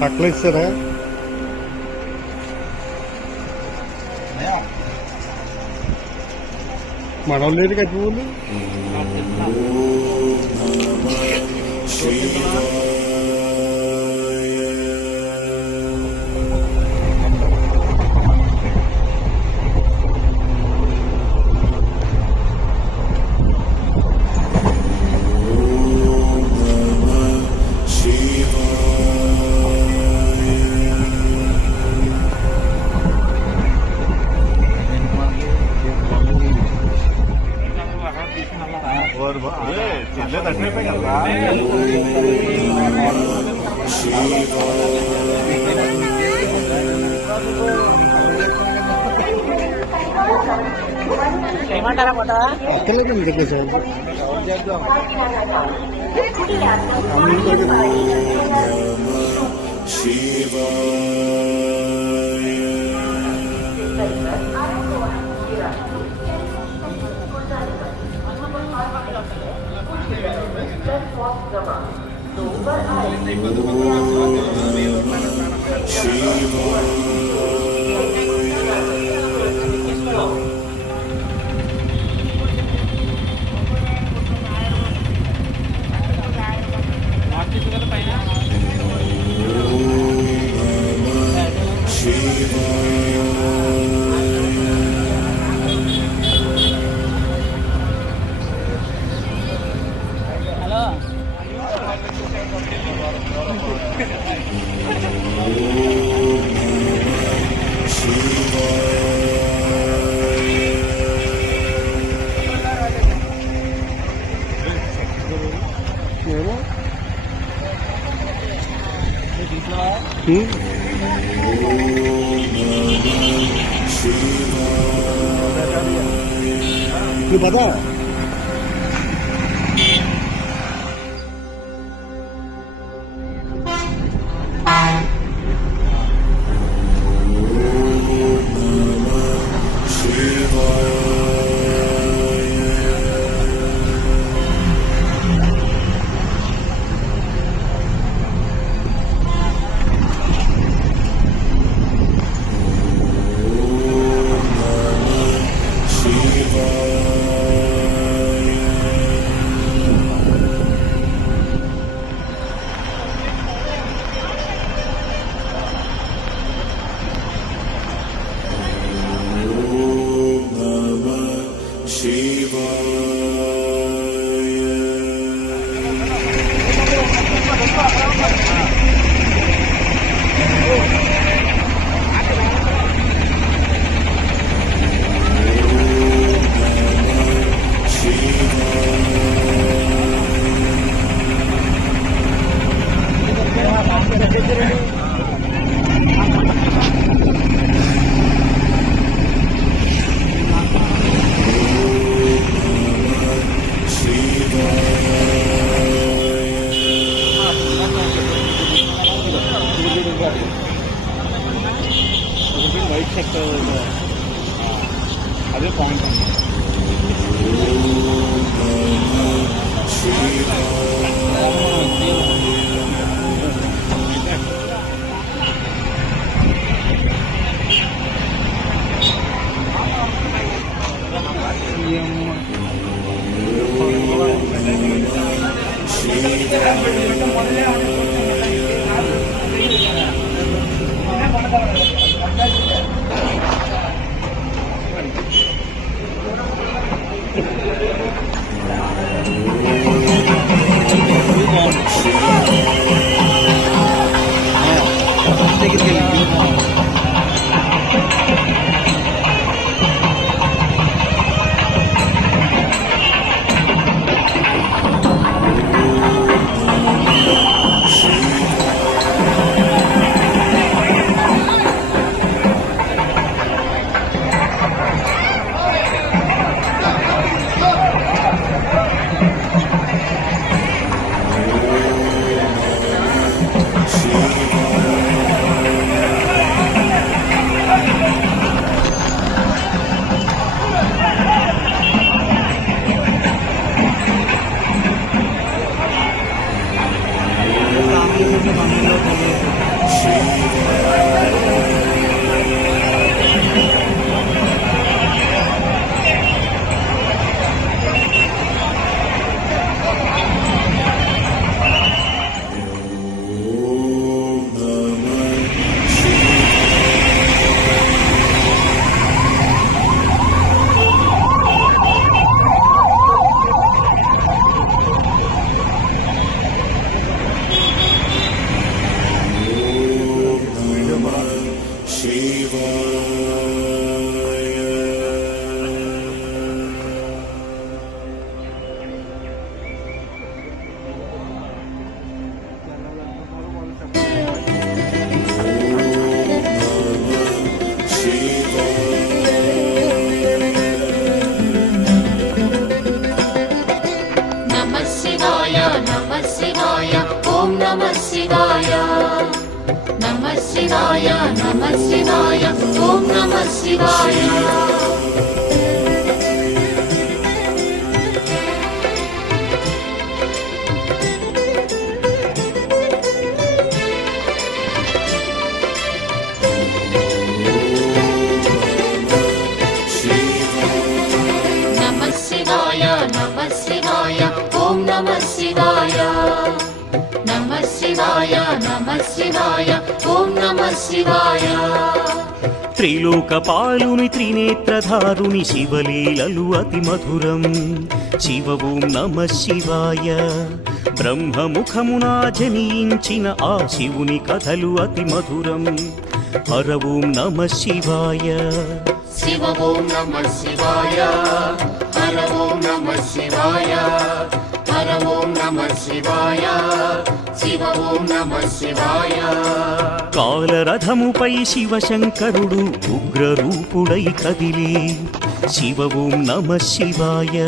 పక్కన ఇస్తారా? మనోళ్ళు లేదు కదా పువ్వులు. ఏమంటారా పోతా అక్కర్లేదు మీ దగ్గర సార్. ये पता है వైట్ సెక్టర్ అదే పాయింట్ Thank you. నమః శివాయ నమః శివాయ ఓం నమః శివాయ ఓం నమః శివాయ నమః శివాయ నమః శివాయ ఓం నమః శివాయ త్రిలోకపాలుని త్రినేత్రధారుని శివలీలలు అతి మధురం శివ ఓం నమః శివాయ బ్రహ్మముఖమున జనించిన ఆ శివుని కథలు అతి మధురం హర ఓం నమః శివాయ శివ ఓం నమః శివాయ హర ఓం నమః శివాయ హర ఓం నమః శివాయ శివ ఓం నమః శివాయ కాలరథముపై శివశంకరుడు ఉగ్రరూపుడై కదిలి శివ ఓం నమః శివాయ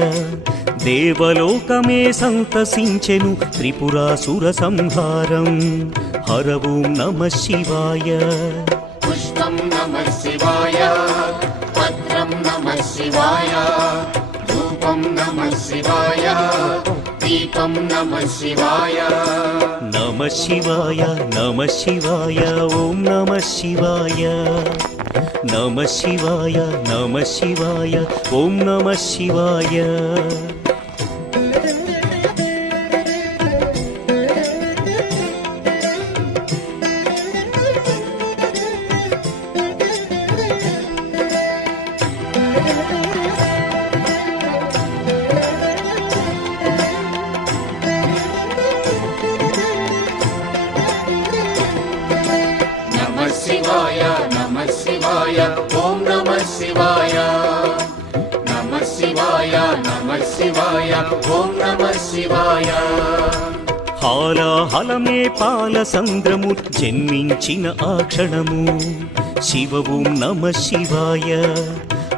దేవలోకమే సంతసించెను త్రిపురాసుర సంహారం హర ఓం నమః శివాయ పుష్పం నమః శివాయ పత్రం నమః శివాయ ధూపం నమః శివాయ దీపం నమః శివాయ నమః శివాయ నమః శివాయ ఓం నమః శివాయ నమః శివాయ నమః శివాయ ఓం నమః శివాయ నమః శివాయ నమః శివాయ ఓం నమః శివాయ నమః శివాయ నమః శివాయ ఓం నమః శివాయ హాలాహలమే పాలసంద్రము జన్మించిన ఆ క్షణము శివ ఓం నమః శివాయ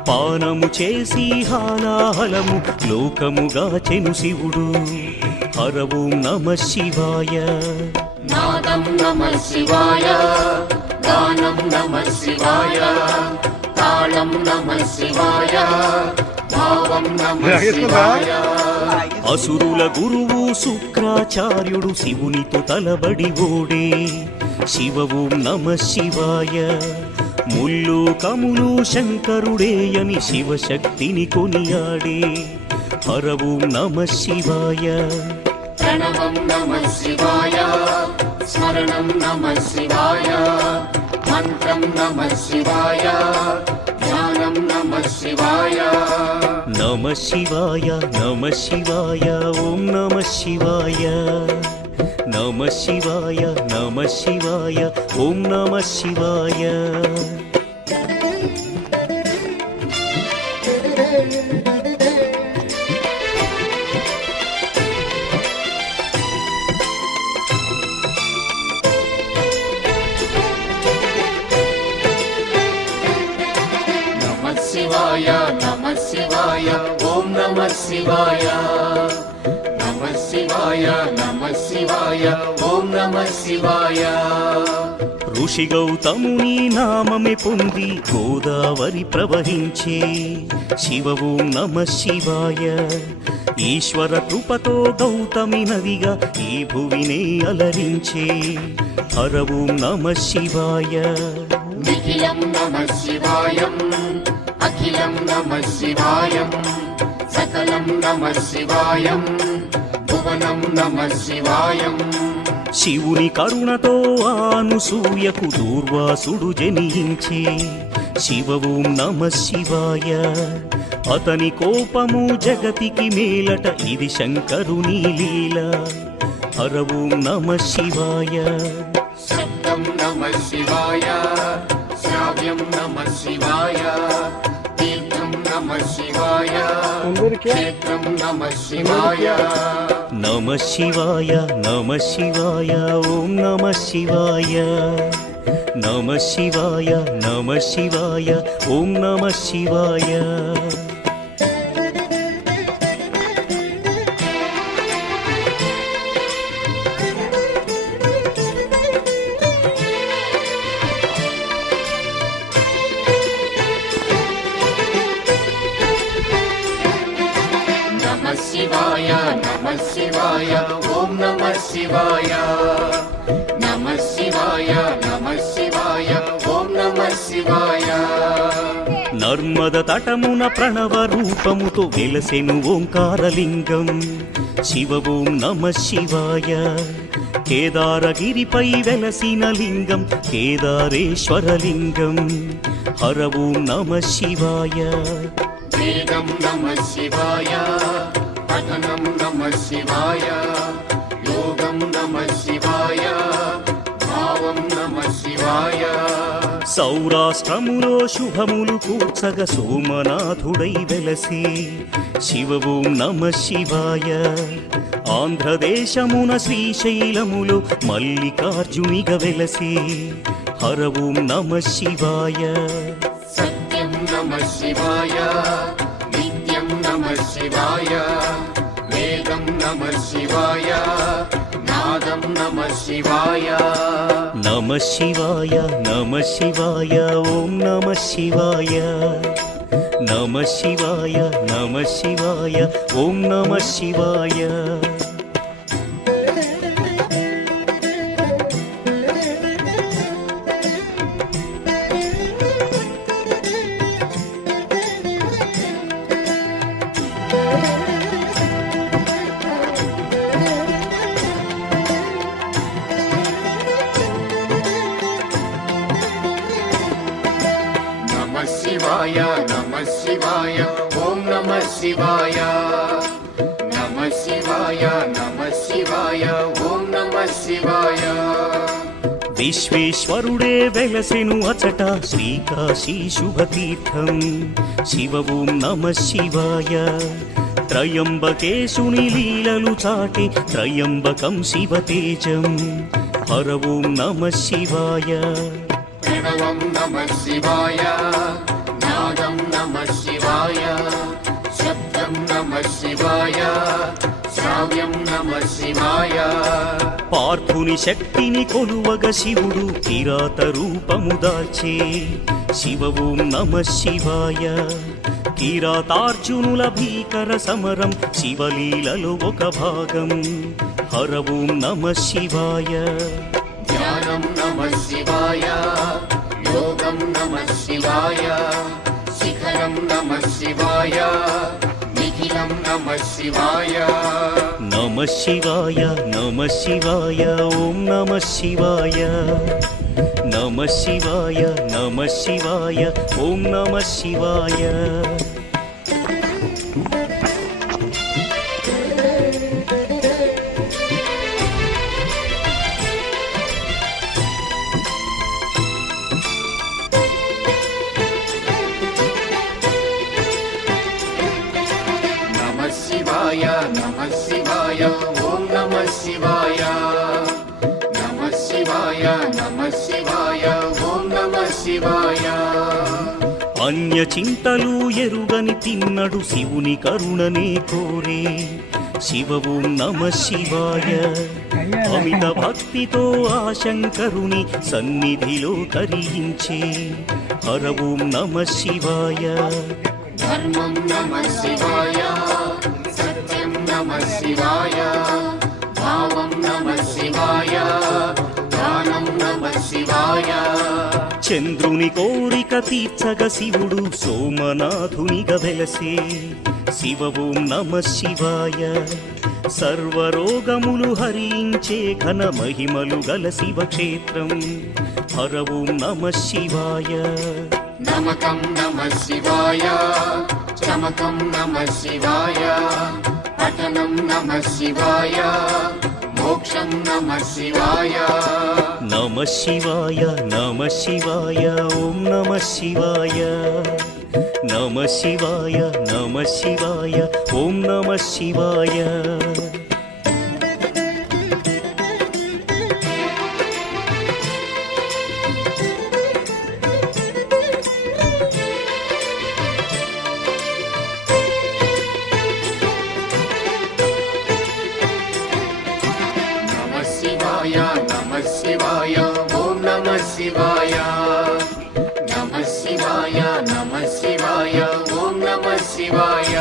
పానము చేసి హాలాహలము లోకముగా చెను శివుడు హర ఓం నమః శివాయ నాదం నమః శివాయ గానం నమః శివాయ తాళం నమః శివాయ భావం నమః శివాయ అసురుల గురువు శుక్రాచార్యుడు శివునితో తలబడి ఓడే శివ ఓం నమః శివాయ ముల్లోకములు శంకరుడేయని శివశక్తిని కొనియాడే హర ఓం నమః శివాయ ప్రణవం నమః శివాయ స్మరణం నమః శివాయ మంత్రం నమః శివాయ ధ్యానం నమః శివాయ నమః శివాయ నమః శివాయ ఓం నమః శివాయ నమః శివాయ నమః శివాయ ఓం నమః శివాయ నమః శివాయ నమః శివాయ ఓం నమః శివాయ నమః శివాయ నమః శివాయ ఓం నమః శివాయ ఋషి గౌతముని నామమే పొంది గోదావరి ప్రవహించే శివ ఓం నమః శివాయ ఈశ్వర కృపతో గౌతమి నదిగా ఈ భువినే అలరించే హర ఓం నమః శివాయ నిఖిలం నమః శివాయం అఖిలం నమః శివాయం సకలం నమః శివాయం భువనం నమః శివాయం శివుని కరుణతో ఆనుసూయకు దూర్వాసుడు జనించే శివ ఓం నమః శివాయ అతని కోపము జగతికి మేలట ఇది శంకరుని లీల హర ఓం నమః శివాయ శబ్దం నమః శివాయ శ్రావ్యం నమః శివాయ తీర్థం నమః శివాయ అందరికీ క్షేత్రం నమః శివాయ నమః శివాయ నమః శివాయ ఓం నమః శివాయ నమః శివాయ నమః శివాయ ఓం నమః శివాయ నమః శివాయ ఓం నమః శివాయ నర్మద తటమున ప్రణవ రూపముతో వెలసెను ఓంకారలింగం శివ ఓం నమః శివాయ కేదారగిరిపై వెలసిన లింగం కేదారేశ్వరలింగం హర ఓం నమః శివాయ వేదం నమః శివాయ పఠనం నమః శివాయ యోగం నమః శివాయ భావం నమః శివాయ సౌరాష్ట్రములో శుభములు కూర్చగ సోమనాథుడై వెలసి శివ ఓం నమః శివాయ ఆంధ్రదేశమున శ్రీశైలములో మల్లికార్జునిగ వెలసి హర ఓం నమః శివాయ సత్యం నమః శివాయ నిత్యం నమః శివాయ వేదం నమః శివాయ నాదం నమః శివాయ నమః శివాయ నమః శివాయ ఓం నమః శివాయ నమః శివాయ నమః శివాయ ఓం నమః శివాయ నమః శివాయ నమః శివాయ ఓం నమః శివాయ నమః శివాయ నమః శివాయ ఓం నమః శివాయ విశ్వేశ్వరుడే వెలసెను అచట శ్రీకాశీ శుభతీర్థం శివ ఓం నమః శివాయ త్రయంబకేశుని లీలలు చాటి త్రయంబకం శివతేజం హర ఓం నమః శివాయ ప్రణవం నమః శివాయ నాదం నమః శివాయ శబ్దం నమః శివాయ శ్రావ్యం నమః శివాయ పార్థుని శక్తిని కొలువగ శివుడు కిరాత రూపము దాల్చే శివ ఓం నమః శివాయ కిరాతార్జునుల భీకర సమరం శివలీలలో ఒక భాగం హర ఓం నమః శివాయ ధ్యానం నమః శివాయ యోగం నమః శివాయ శిఖరం నమః శివాయ నిఖిలం నమః శివాయ నమః శివాయ నమః శివాయ ఓం నమః శివాయ నమః శివాయ నమః శివాయ ఓం నమః శివాయ నమః శివాయ నమః శివాయ ఓం నమః శివాయ నమః శివాయ నమః శివాయ ఓం నమః శివాయ అన్య చింతలు ఎరుగని తిన్నడు శివుని కరుణనే కోరే శివ ఓం నమః శివాయ అమిత భక్తితో ఆ శంకరుని సన్నిధిలో కరించే హర ఓం నమః శివాయ ధర్మం నమః శివాయ సత్యం నమః శివాయ భావం నమః శివాయ దానం నమః శివాయ చంద్రుని కోరిక తీర్చగ శివుడు సోమనాథునిగా వెలసే శివ ఓం నమః శివాయ సర్వరోగములు హరించే ఘన మహిమలు గల శివక్షేత్రం హర ఓం నమః శివాయ నమకం నమః శివాయ చమకం నమః శివాయ పఠనం నమః శివాయ మోక్షం నమః శివాయ నమః శివాయ నమః శివాయ ఓం నమః శివాయ నమః శివాయ నమః శివాయ ఓం నమః శివాయ నమః శివాయ నమః శివాయ ఓం నమః శివాయ నమః శివాయ నమః శివాయ ఓం నమః శివాయ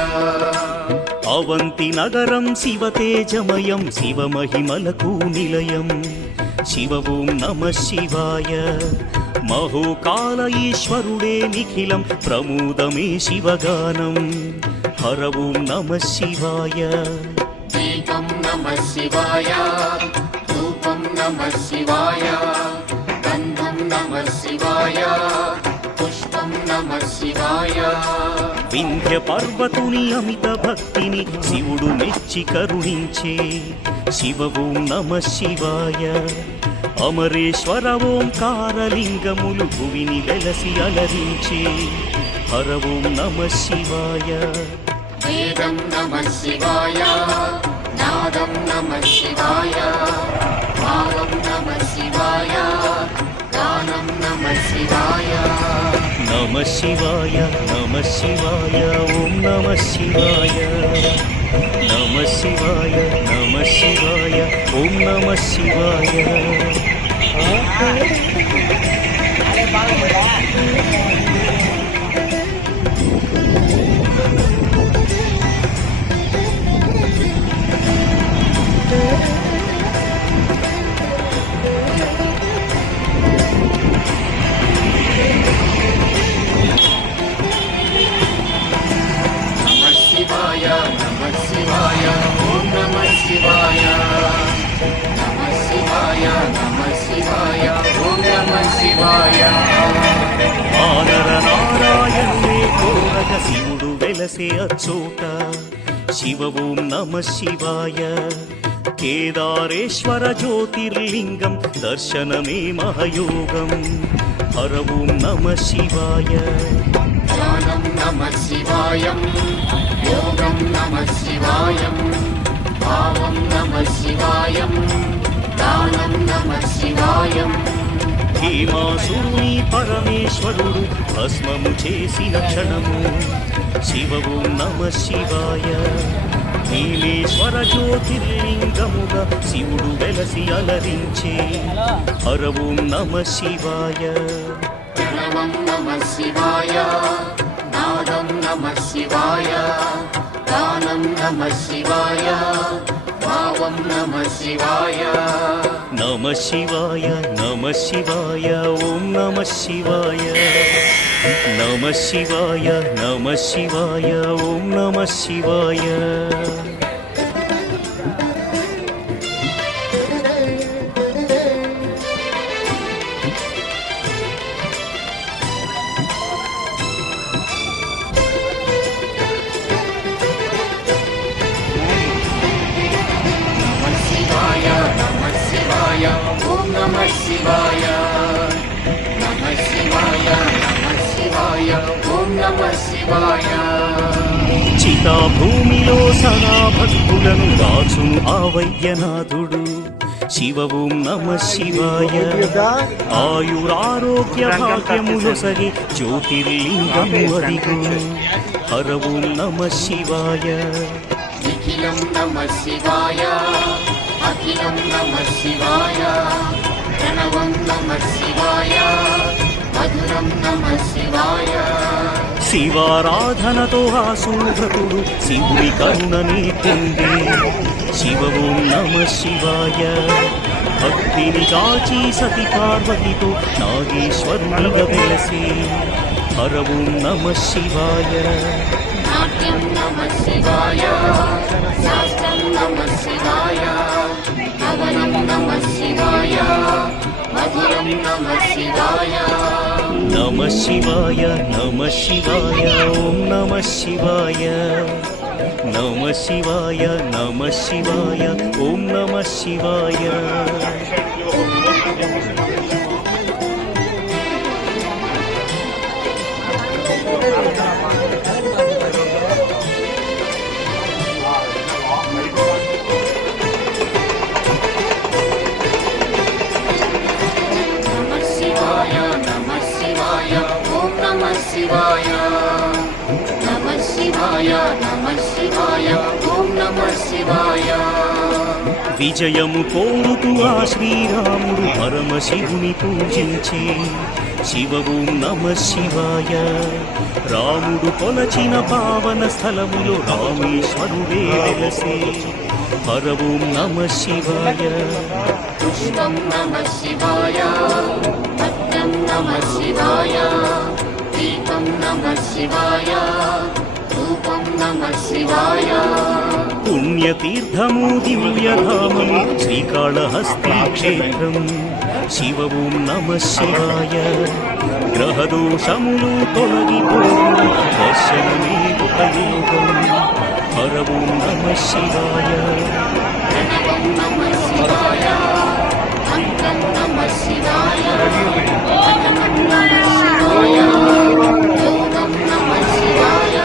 అవంతి నగరం శివతేజమయం శివమహిమలకు నిలయం శివ ఓం నమ శివాయ మహోకాల ఈశ్వరుడే నిఖిలం ప్రమోదమే శివగానం హర ఓం నమ శివాయ దీపం నమః శివాయ ధూపం నమః శివాయ గంధం నమః శివాయ పుష్పం నమః శివాయ వింధ్య పర్వతుని అమిత భక్తిని శివుడు మెచ్చి కరుణించే శివ ఓం నమ శివాయ అమరేశ్వర ఓంకారలింగములు భువిని వెలసి అలరించే హర ఓం నమ శివాయ వేదం నమః శివాయ నాదం నమః శివాయ భావం నమః శివాయ గానం నమః శివాయ నమ శివాయ నమ శివాయ ఓం నమ శివాయ నమ శివాయ నమ శివాయ ఓం నమ శివాయ నమః శివాయ ఓం నమః శివాయ నమః శివాయ నమః శివాయ ఓం నమః శివాయ ఆనర నారాయణుడే కోరగ శివుడు వెలసే అచ్చోట శివ ఓం నమ శివాయ కేదారేశ్వర జ్యోతిర్లింగం దర్శనమే మహయోగం హర ఓం నమ శివాయ ధ్యానం నమః శివాయం యోగం నమః శివాయం భావం నమః శివాయం దానం నమః శివాయం భీమాసురుని పరమేశ్వరుడు భస్మము చేసిన క్షణము శివ ఓం నమ శివాయ నీలేశ్వర జ్యోతిర్లింగముగా శివుడు వెలసి అలరించే హర ఓం నమ శివాయ ప్రణవం నమః శివాయ నాదం నమః శివాయ గానం నమః శివాయ భావం నమః శివాయ నమ శివాయ నమ శివాయ ఓం నమ శివాయ నమ శివాయ నమ శివాయ ఓం నమ శివాయ ఓం నమః శివాయ నమః శివాయ నమః శివాయ ఓం నమః శివాయ చితా భూమిలో సదా భక్తులను దాచును ఆ వైద్యనాథుడు శివ ఓం నమ శివాయ ఆయురారోగ్య భాగ్యములు సగి జ్యోతిర్లింగము అదిగు హర ఓం నమ శివాయ నిఖిలం నమః శివాయ అఖిలం నమః శివాయ ప్రణవం నమః శివాయ మధురం నమః శివాయ శివారాధనతో ఆశూభకుడు శివుని కరుణని పొందే శివ ఓం నమ శివాయ భక్తిని కాచి సతి పార్వతితో నాగేశ్వరునిగా వెలసే హర ఓం నమ శివాయ నాట్యం నమః శివాయ శాస్త్రం నమః శివాయ హవనం నమః శివాయ మధురం నమః శివాయ నమ శివాయ నమ శివాయ ఓం నమ శివాయ నమ శివాయ నమ శివాయ ఓం నమ శివాయ నమః శివాయ నమః శివాయ ఓం నమః శివాయ నమః శివాయ శివాయ నమః శివాయ ఓం నమః శివాయ విజయము కోరుతూ ఆ శ్రీరాముడు పరమశివుని పూజించి శివ ఓం నమః శివాయ. రాముడు కొలచిన పావన స్థలములో రామేశ్వరుడే వెలసే హర ఓం నమః శివాయ. పుష్పం నమః శివాయ పత్రం నమః శివాయ దీపం నమః శివాయ ధూపం నమః శివాయ పుణ్యతీర్థము దివ్యధామము శ్రీకాళహస్తి క్షేత్రం శివ ఓం నమః శివాయ. గ్రహదోషములు తొలగిపోవు దర్శనమే ఒక యోగం హర ఓం నమః శివాయ. ప్రణవం నమః శివాయ మంత్రం నమః శివాయ పఠనం నమః శివాయ యోగం నమః శివాయ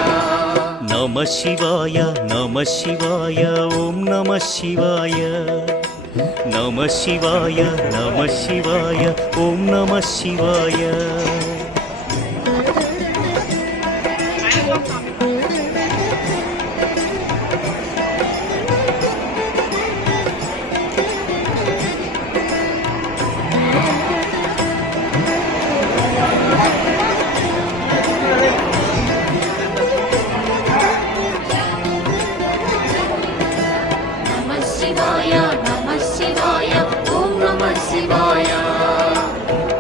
నమః శివాయ నమః శివాయ ఓం నమః శివాయ. నమః శివాయ నమః శివాయ ఓం నమః శివాయ. నమః శివాయ నమః శివాయ ఓం నమః శివాయ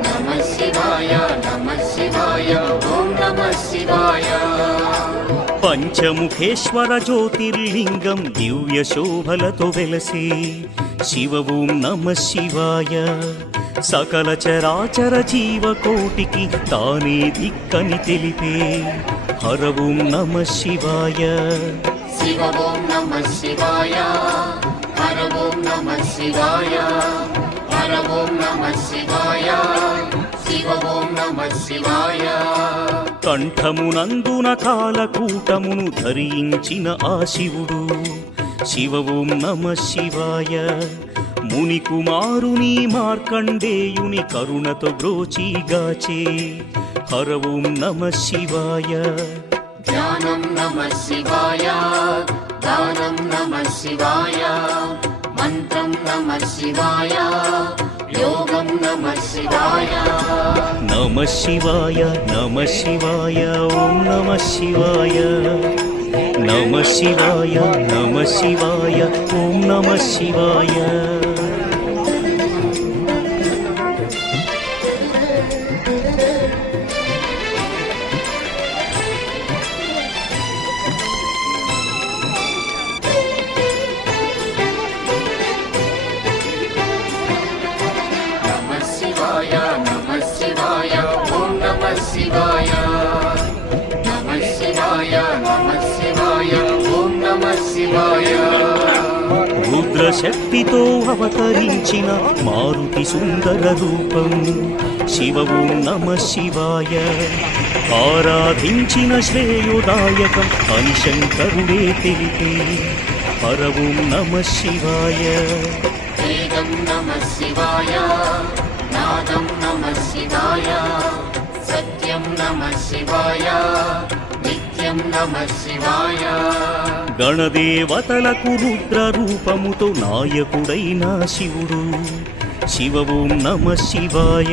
నమః శివాయ నమః శివాయ ఓం నమః శివాయ పంచముఖేశ్వర జ్యోతిర్లింగం దివ్య శోభలతో వెలసే శివ ఓం నమః శివాయ. సకల చరాచర జీవకోటికి తానే దిక్కని తెలిపే హర ఓం నమః శివాయ. శివ ఓం నమః శివాయ హర ఓం నమః శివాయ హర ఓం నమః శివాయ శివ ఓం నమః శివాయ కంఠమునందున కాలకూటమును ధరించిన ఆ శివుడు శివ ఓం నమః శివాయ. ముని కుమారుని మార్కండేయుని కరుణతో బ్రోచిగాచే హర ఓం నమః శివాయ. ధ్యానం నమః శివాయ దానం నమః శివాయ మంత్రం నమః శివాయ యోగం నమః శివాయ నమః శివాయ నమః శివాయ ఓం నమః శివాయ. నమః శివాయ నమః శివాయ ఓం నమః శివాయ. నమః శివాయ నమః శివాయ ఓం నమః శివాయ నమః శివాయ నమః శివాయ ఓం నమః శివాయ రుద్రశక్తితో అవతరించిన మారుతి సుందర రూపం శివ ఓం నమః శివాయ. ఆరాధించిన శ్రేయోదాయకం అని శంకరుడే తెలిపే హర ఓం నమః శివాయ. వేదం నమః శివాయ నాదం నమః శివాయ సత్యం నమః శివాయ నిత్యం నమః శివాయ గణదేవతలకు రుద్ర రూపముతో నాయకుడైన శివుడు శివ ఓం నమః శివాయ.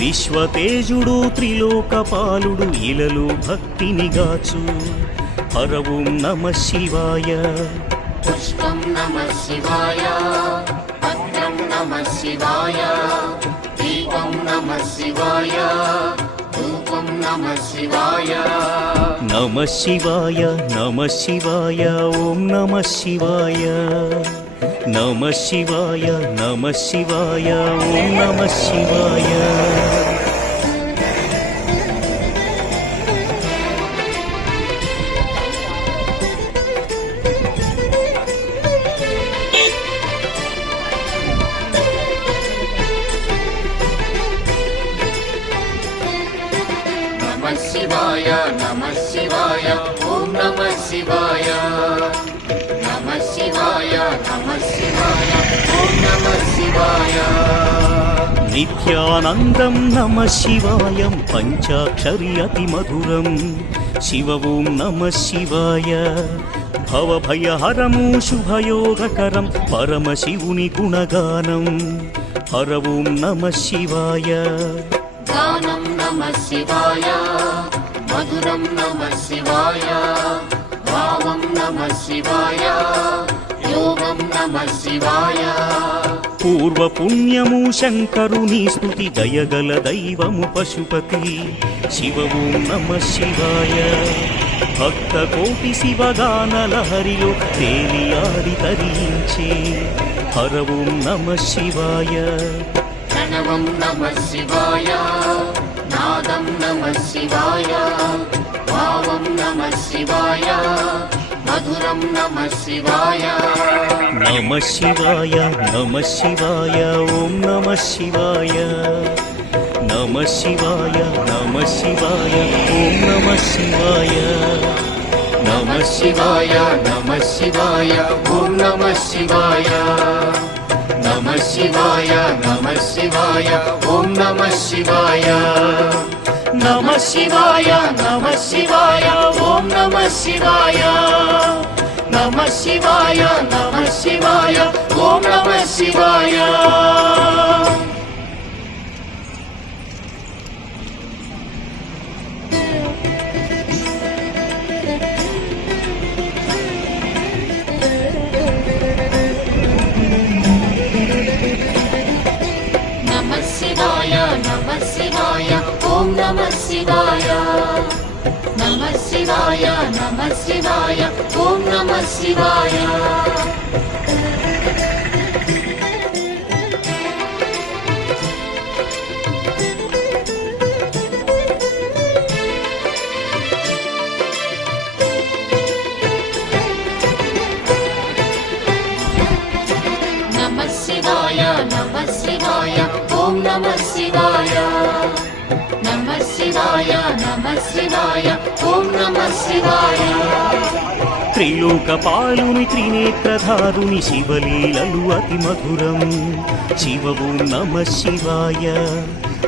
విశ్వతేజుడు త్రిలోకపాలుడు ఇలలో భక్తిని గాచు హర ఓం నమః శివాయ. పుష్పం నమః శివాయ పత్రం నమః శివాయ దీపం నమః శివాయ ధూపం నమః శివాయ నమః శివాయ నమః శివాయ ఓం నమః శివాయ. నమః శివాయ నమః శివాయ ఓం నమః శివాయ. నమః శివాయ నమః శివాయ ఓం నమః శివాయ నమః శివాయ నమః శివాయ ఓం నమః శివాయ నిత్యానందం నమః శివాయం పంచాక్షరి అతి మధురం శివ ఓం నమ శివాయ భవభయహరము శుభయోగకరం పరమశివుని గుణగానం హర ఓం నమ శివాయ గానం నమః శివాయ మధురం నమః శివాయ భావం నమః శివాయ యోగం నమః శివాయ పూర్వపుణ్యము శంకరుని స్తుతి దయగల దైవము పశుపతి శివ ఓం నమ శివాయ భక్త కోటి శివగాన లహరిలో తేలియాడి తరించే హర ఓం నమ శివాయ ప్రణవం నమః శివాయ నాదం నమః శివాయ భావం నమః శివాయ మధురం నమః శివాయ నమ శివాయ నమ శివాయ ఓం నమ శివాయ నమ శివాయ నమ శివాయ ఓం నమ శివాయ నమ శివాయ నమ శివాయ ఓం నమ శివాయ నమ శివాయ నమ శివాయ ఓం నమ శివాయ నమ శివాయ నమ శివాయ ఓం నమ శివాయ నమ శివాయ నమ శివాయ ఓం నమ శివాయ నమః శివాయ నమః శివాయ ఓం నమః శివాయ నమః శివాయ నమః శివాయ ఓం నమః శివాయ నమః శివాయ నమః శివాయ ఓం నమః శివాయ నమః శివాయ నమః శివాయ ఓం నమః శివాయ త్రిలోకపాలుని త్రినేత్రధారుని శివలీలలు అతి మధురం శివ ఓం నమ శివాయ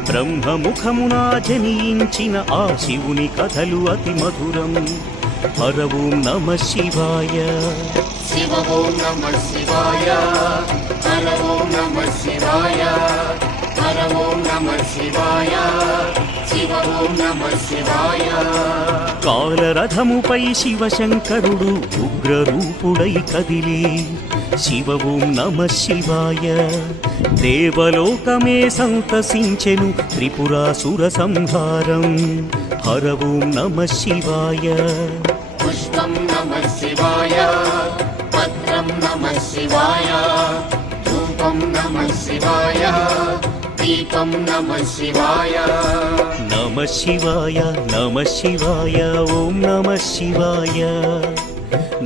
బ్రహ్మముఖమున జనించిన ఆ శివుని కథలు అతి మధురం హర ఓం నమ శివాయ శివ ఓం నమః శివాయ హర ఓం నమః శివాయ హర ఓం నమః శివాయ శివ ఓం నమః శివాయ కాలరథముపై శివశంకరుడు ఉగ్రరూపుడై కదిలి శివ ఓం నమ శివాయ దేవలోకమే సంతసించెను త్రిపురాసుర సంహారం హర ఓం నమ శివాయ పుష్పం నమః శివాయ పత్రం నమః శివాయ ధూపం నమః శివాయ దీపం నమః శివాయ నమ శివాయ నమ శివాయ ఓం నమ శివాయ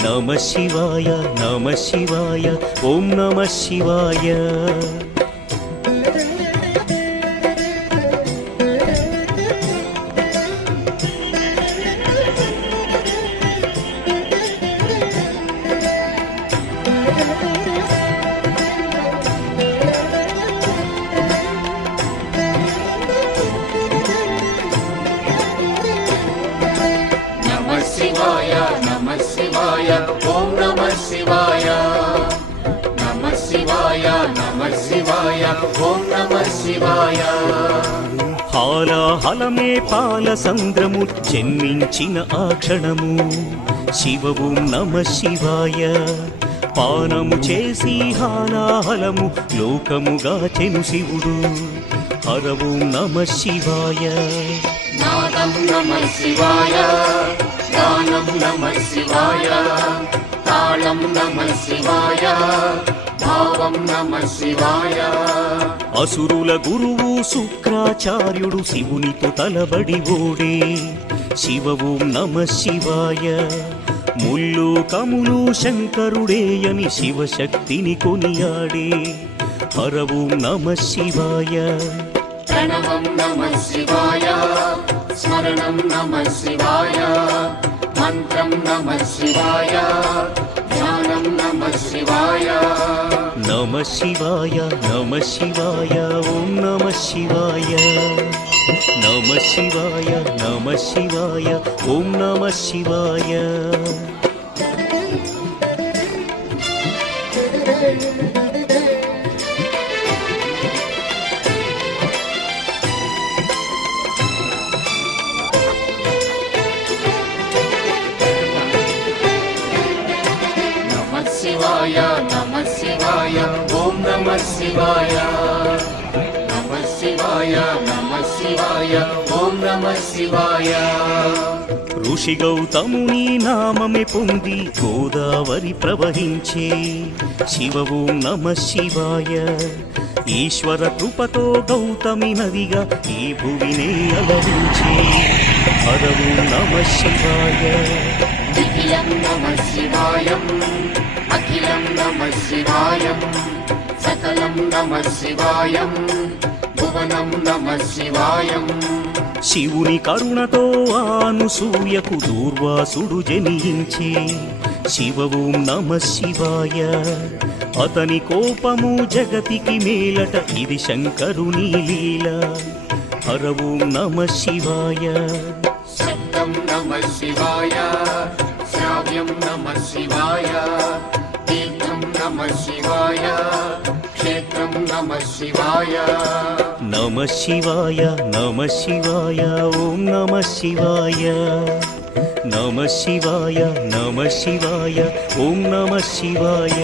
నమ శివాయ నమ శివాయ ఓం నమ శివాయ నమః శివాయ నమః శివాయ ఓం నమః శివాయ నమః శివాయ నమః శివాయ ఓం నమః శివాయ హాలాహలమే పాల సంద్రము జన్మించిన ఆ క్షణము శివ ఓం నమ శివాయ పానము చేసి హాలాహలము లోకముగా చెను శివుడు హర ఓం నమ శివాయ నాదం నమః శివాయ గానం నమః శివాయ తాళం నమః శివాయ భావం నమః శివాయ అసురుల గురువు శుక్రాచార్యుడు శివునితో తలబడి ఓడే శివ ఓం నమ శివాయ ముల్లోకములు శంకరుడేయని శివశక్తిని కొనియాడే హర ఓం నమ శివాయ ప్రణవం నమః శివాయ స్మరణం నమః శివాయ మంత్రం నమః శివాయ ధ్యానం నమః శివాయ నమ శివాయ నమ శివాయ ఓం నమ శివాయ నమ శివాయ నమ శివాయ ఓం నమ శివాయ శివాయ నమ శివాయ ఓం నమ శివాయ నమ శివాయ నమ శివాయ ఓం నమ శివాయ ఋషి గౌతముని నామమే పొంది గోదావరి ప్రవహించే శివ ఓం నమ శివాయ ఈశ్వర కృపతో గౌతమి నదిగా ఈ భువినే అలరించే హర ఓం నమ శివాయ నిఖిలం నమ శివాయం అఖిలం నమ శివాయం సకలం నమ శివాయం భువనం నమ శివాయం శివుని కరుణతో ఆనుసూయకు దూర్వాసుడు జనించే శివ ఓం నమ శివాయ అతని కోపము జగతికి మేలట ఇది శంకరుని లీల హర ఓం నమ శివాయ శబ్దం నమ శివాయ శ్రావ్యం నమ శివాయ తీర్థం నమ శివాయ క్షేత్రం నమ శివాయ నమ శివాయ నమ శివాయ ఓం నమ శివాయ నమ శివాయ నమ శివాయ ఓం నమ శివాయ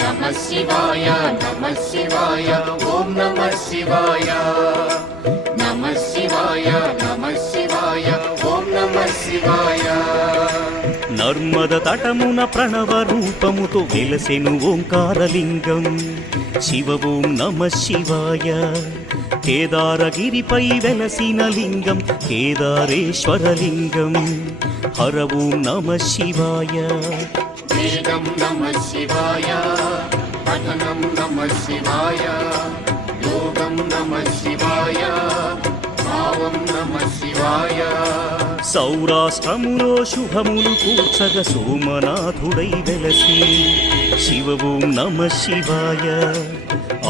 నమ శివాయ నమ శివాయ ఓం నమ శివాయ నమ శివాయ నమ శివాయ ఓం నమ శివాయ నర్మద తటమున ప్రణవ రూపముతో వెలసెను ఓంకారలింగం శివ ఓం నమ శివాయ కేదారగిరిపై వెలసిన లింగం కేదారేశ్వరలింగం హర ఓం నమ శివాయ వేదం నమ శివాయ పఠనం నమ శివాయ యోగం నమ శివాయ భావం నమ శివాయ సౌరాష్ట్రములో శుభములు కూర్చగ సోమనాథుడై వెలసి శివ ఓం నమ శివాయ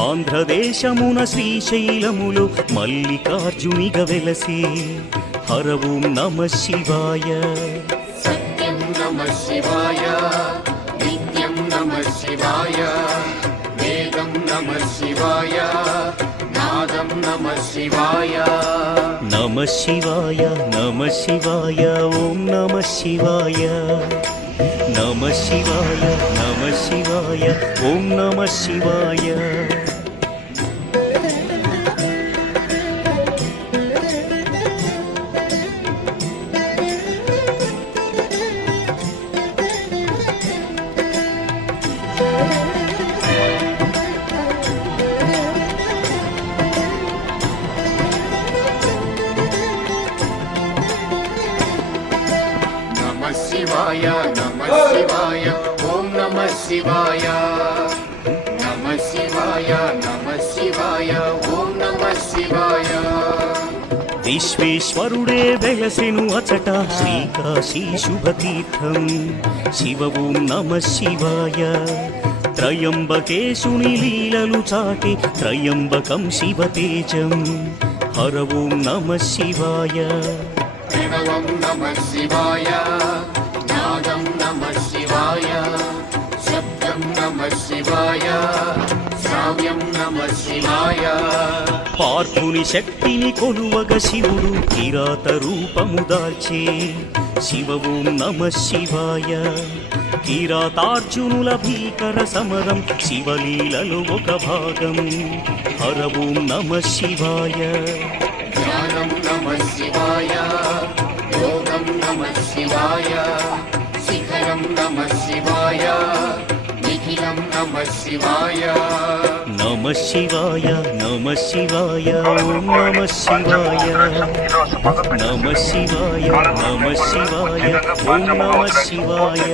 ఆంధ్రదేశమున శ్రీశైలములో మల్లికార్జునిగ వెలసి హర ఓం నమ శివాయ సత్యం నమ శివాయ నిత్యం నమ శివాయ వేదం నమ శివాయ నాదం నమ శివాయ నమ శివాయ నమ శివాయ ఓం నమ శివాయ నమ శివాయ నమ శివాయ ఓం నమ శివాయ నమ శివాయ నమ శివాయ ఓం నమ శివాయ నమ శివాయ నమ శివాయ ఓం నమ శివాయ విశ్వేశ్వరుడే వెలసెను అచట శ్రీకాశీ శుభతీర్థం శివ ఓం నమ శివాయ త్రయంబకేశుని లీలలు చాటి త్రయంబకం శివతేజం హర ఓం నమ శివాయ ప్రణవం నమ శివాయ నాదం నమ శివాయ శబ్దం నమ శివాయ శ్రావ్యం నమ శివాయ పార్థుని శక్తిని కొలువగ శివుడు కిరాత రూపము దాల్చే శివ ఓం నమ శివాయ కిరాతార్జునుల భీకర సమరం శివలీలలో ఒక భాగం హర ఓం నమ శివాయ జ్ఞానం నమ శివాయ యోగం నమ శివాయ శిఖరం నమ శివాయ నిఖిలం నమ శివాయ నమ శివాయ నమ శివాయ ఓం నమ శివాయ నమ శివాయ నమ శివాయ ఓం నమ శివాయ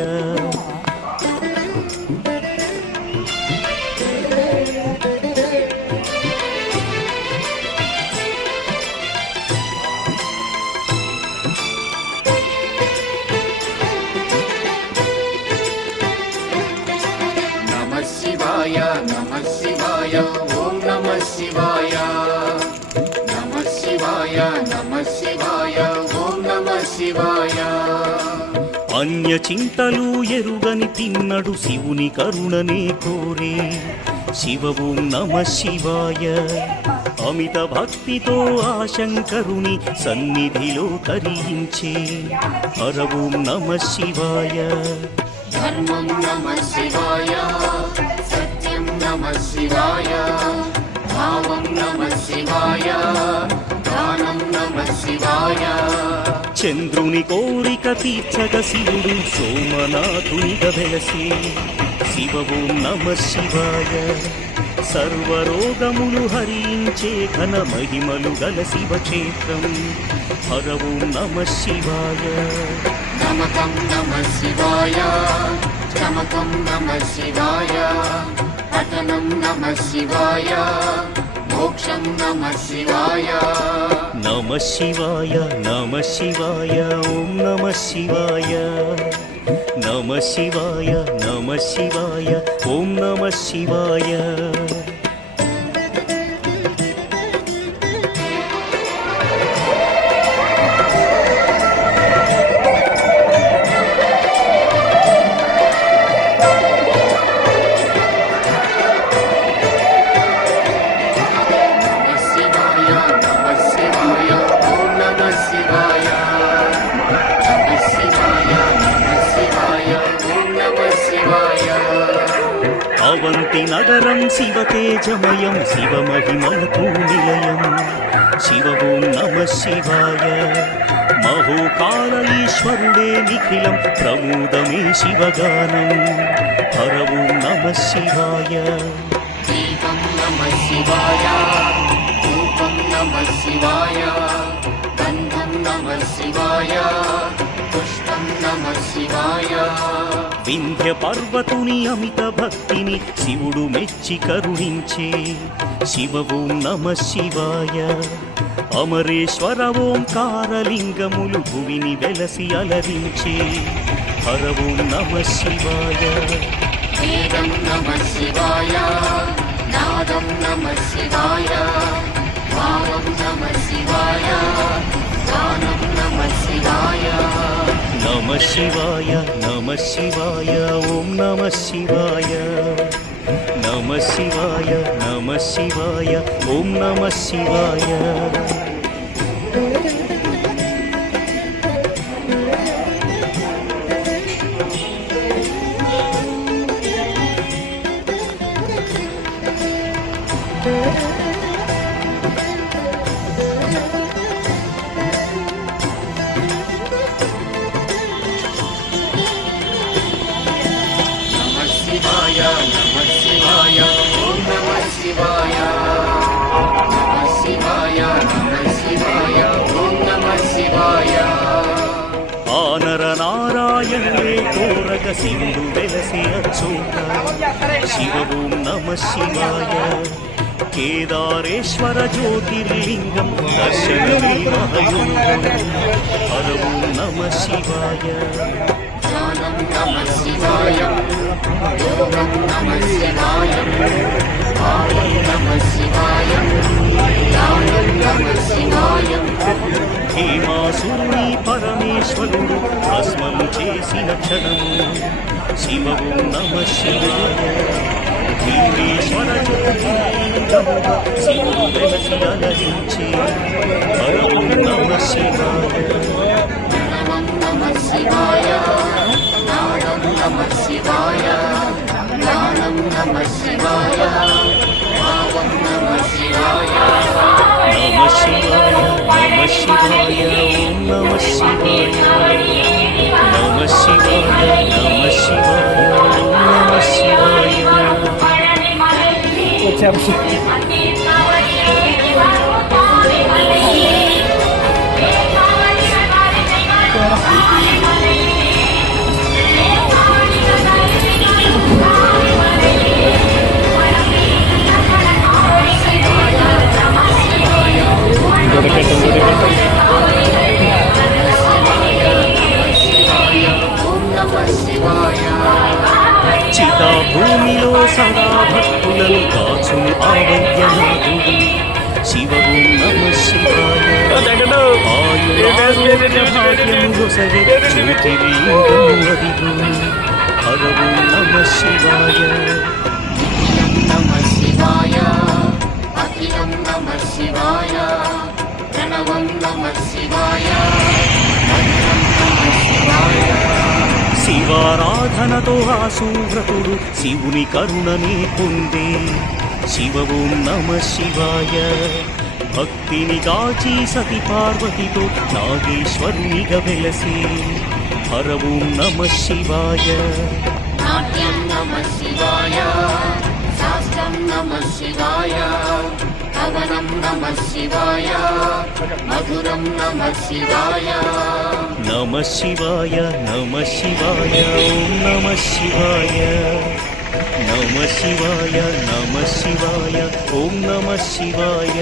అన్య చింతలు ఎరుగని తిన్నడు శివుని కరుణనే కోరే శివ ఓం నమ శివాయ. అమిత భక్తితో ఆ శంకరుని సన్నిధిలో తరించే హర ఓం నమ శివాయ. ధర్మం నమః శివాయ, సత్యం నమః శివాయ, భావం నమః శివాయ, దానం నమః శివాయ. చంద్రుని కోరిక తీర్చగ శివుడు సోమనాథునిగా వెలసే శివ ఓం నమ శివాయ. సర్వరోగములు హరించే ఘన మహిమలు గల శివక్షేత్రం హర ఓం నమ శివాయ. నమకం నమః శివాయ, చమకం నమః శివాయ, పఠనం నమః శివాయ, మోక్షం నమః శివాయ. నమ శివాయ నమ శివాయ ఓం నమ శివాయ. నమ శివాయ నమ శివాయ ఓం నమ శివాయ. అవంతి నగరం శివ తేజమయం శివ మహిమలకు నిలయం శివ ఓం నమ శివాయ. మహోకాల ఈశ్వరుడే నిఖిలం ప్రమోదమే శివగానం హర ఓం నమ శివాయ. దీపం నమః శివాయ, ధూపం నమః శివాయ, గంధం నమః శివాయ, పుష్పం నమః శివాయ. వింధ్య పర్వతుని అమిత భక్తిని శివుడు మెచ్చి కరుణించే శివ ఓం నమ శివాయ. అమరేశ్వర ఓంకారలింగములు భువిని వెలసి అలరించే హర ఓం నమ శివాయ. వేదం నమః శివాయ, నాదం నమః శివాయ, భావం నమః శివాయ, దానం నమః శివాయ. నమ శివాయ నమ శివాయ ఓం నమ శివాయ. నమ శివాయ నమ శివాయ ఓం నమ శివాయ. నమః శివాయ, ఓం నమః శివాయ. నమః శివాయ, నమః శివాయ, ఓం నమః శివాయ. ఆనర నారాయణుడే కోరగ శివుడు వెలసి అచోట శివ ఓం నమ శివాయ. కేదారేశ్వర జ్యోతిర్లింగం దర్శనమే మహయోగం హర ఓం నమ శివాయ. జ్ఞానం నమః శివాయ, యోగం నమః శివాయ, భావం నమః శివాయ, దానం నమః శివాయ. హేమాసురుని పరమేశ్వరుడు భస్మము చేసిన క్షణము శివ ఓం నమ శివాయ. భీమేశ్వర జ్యోతిర్లింగముగా శివుడు వెలసి అలరించే హర ఓం నమ శివాయ. నమః నమః శివాయ, నాదం నమః శివాయ, జ్ఞానం నమః శివాయ, భావం నమః శివాయ. నమ శివాయ నమ శివాయ ఓం నమ శివాయ. నమ శివాయ నమ శివాయ ఓం నమ శివాయ. చితా భూమిలో సదా భక్తులను కాచును ఆవయ్యను ఆరోగ్య భాగ్యము సగే జ్యోతిర్లింగము అదిగో హర ఓం నమ శివాయ నమః శివాయ అఖిలం నమః శివాయ ప్రణవం నమః శివాయ మంత్రం నమః శివాయ శివారాధనతో ఆ సువ్రతుడు శివుని కరుణనే పొందే శివ ఓం నమ శివాయ భక్తిని గాచి సతి పార్వతితో నాగేశ్వరునిగా వెలసే హర ఓం నమ శివాయ నాట్యం నమః శివాయ శాస్త్రం నమః శివాయ హవనం నమః శివాయ మధురం నమః శివాయ నమ శివాయ నమ శివాయ ఓం నమ శివాయ నమ శివాయ నమ శివాయ ఓం నమ శివాయ